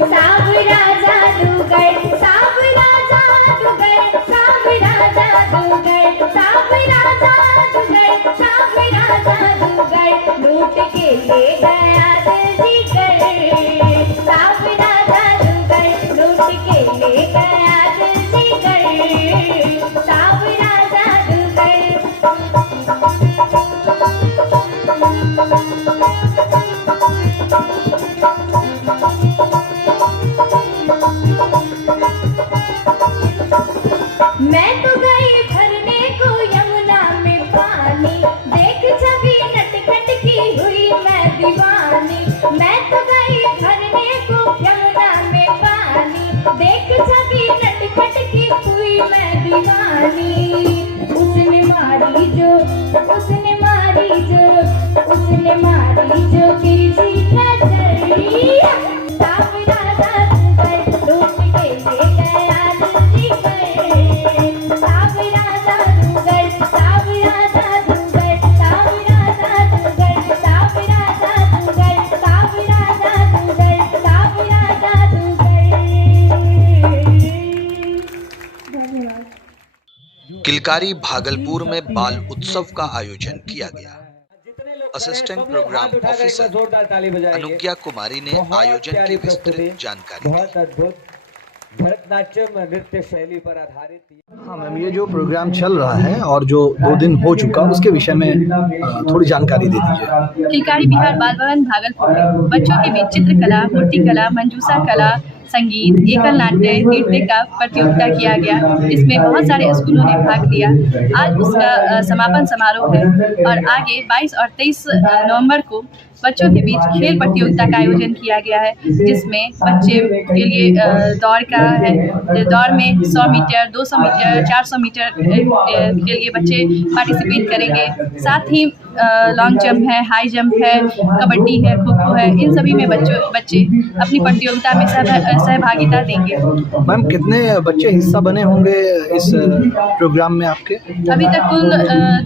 सावरा जादूगर, सावरा जादूगर, सावरा जादूगर, सावरा जादूगर, सावरा जादूगर, लूट के ले गया दिल जिगर। सावरा जादूगर, लूट के ले गया दिल जिगर। सावरा जादूगर। मैं तो गई भरने को यमुना में पानी, देख छवि नटखट की हुई मैं दीवानी। मैं तो गई भरने को यमुना में पानी, देख छवि नटखट की हुई मैं दीवानी। उसने मारी जो, उसने मारी जो, उसने मारी जो किसी नजरिया। सावरा जादूगर, लूट के ले गया दिल जिगर। सावरा जादूगर, सावरा जादूगर, सावरा जादूगर, सावरा जादूगर, सावरा जादूगर, सावरा जादूगर। धन्यवाद। किलकारी भागलपुर में बाल उत्सव का आयोजन किया गया। असिस्टेंट प्रोग्राम ऑफिसर अनुज्ञा कुमारी ने आयोजन की विस्तृत जानकारी बहुत अद्भुत भरतनाट्यम नृत्य शैली पर आधारित। हाँ मैम, ये जो प्रोग्राम चल रहा है और जो 2 दिन हो चुका उसके विषय में थोड़ी जानकारी दे दीजिए। किलकारी बिहार बाल भवन भागलपुर में बच्चों के बीच चित्रकला, मूर्तिकला, मंजूषा कला, संगीत, एकल नाट्य, नृत्य का प्रतियोगिता किया गया। इसमें बहुत सारे स्कूलों ने भाग लिया। आज उसका समापन समारोह है और आगे 22 और 23 नवंबर को बच्चों के बीच खेल प्रतियोगिता का आयोजन किया गया है, जिसमें बच्चे के लिए दौड़ का है। दौड़ में 100 मीटर, 200 मीटर, 400 मीटर के लिए बच्चे पार्टिसिपेट करेंगे। साथ ही लॉन्ग जंप है, हाई जंप है, कबड्डी है, खो खो है। इन सभी में बच्चे अपनी प्रतियोगिता में सहभागिता देंगे। मैम, कितने बच्चे हिस्सा बने होंगे इस प्रोग्राम में आपके? अभी तक कुल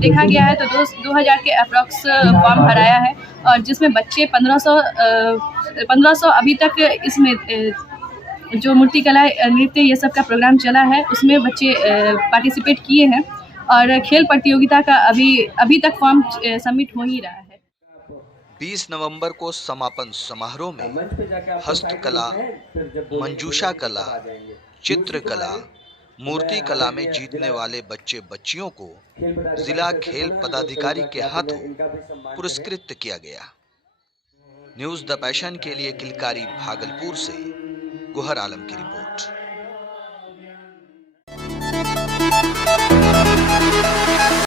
देखा गया है तो 2000 के अप्रॉक्स फॉर्म भराया है और जिसमें बच्चे 1500 अभी तक इसमें जो मूर्तिकला, नृत्य, ये सब का प्रोग्राम चला है उसमें बच्चे पार्टिसिपेट किए हैं और खेल प्रतियोगिता का अभी तक फॉर्म सबमिट हो ही रहा है। 20 नवंबर को समापन समारोह में हस्तकला, मंजूषा कला, चित्रकला, मूर्ति कला में जीतने वाले बच्चे बच्चियों को जिला खेल पदाधिकारी के हाथों पुरस्कृत किया गया। न्यूज़ द पैशन के लिए किलकारी भागलपुर से गुहर आलम की रिपोर्ट।